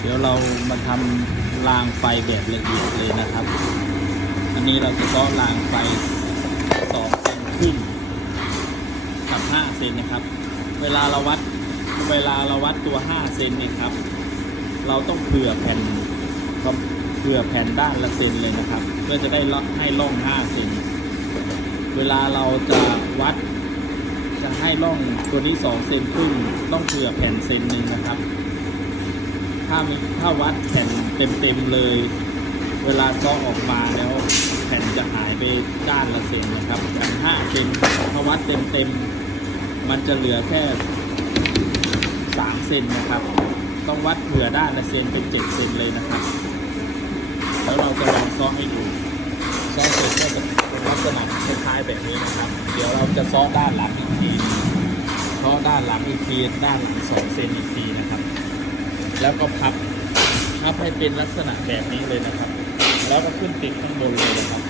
เดี๋ยวเรามาทำรางไฟแบบละเอียดเลยนะครับ อันนี้เราจะเซาะรางไฟสองเซนครึ่งกับห้าเซนนะครับ เวลาเราวัดเวลาเราวัดตัวห้าเซนเนี่ยครับ เราต้องเผื่อแผ่นก็เผื่อแผ่นด้านละเซนเลยนะครับ เพื่อจะได้ล่องให้ล่องห้าเซนเวลาเราจะวัดจะให้ล่องตัวนี้สองเซนครึ่งต้องเผื่อแผ่นเซนหนึ่งนะครับ ถ้าถ้าวัดแผ่นเต็มๆเลย เวลาเจาะออกมาแล้วแผ่นจะหายไปด้านละเซนนะครับอย่างห้าเซนถ้าวัดเต็มๆมันจะเหลือแค่สามเซนนะครับ ต้องวัดเผื่อด้านละเซนเป็นเจ็ดเซนเลยนะครับแล้วเราจะลองซ้อให้ดูซ้อเสร็จก็จะเป็นลักษณะคล้ายๆแบบนี้นะครับ เดี๋ยวเราจะซ้อด้านหลังอีกทีซ้อด้านหลังอีกทีด้านหลังสองเซนอีกทีนะ แล้วก็พับพับให้เป็นลักษณะแบบนี้เลยนะครับ แล้วก็ขึ้นติดข้างบนเลยนะครับ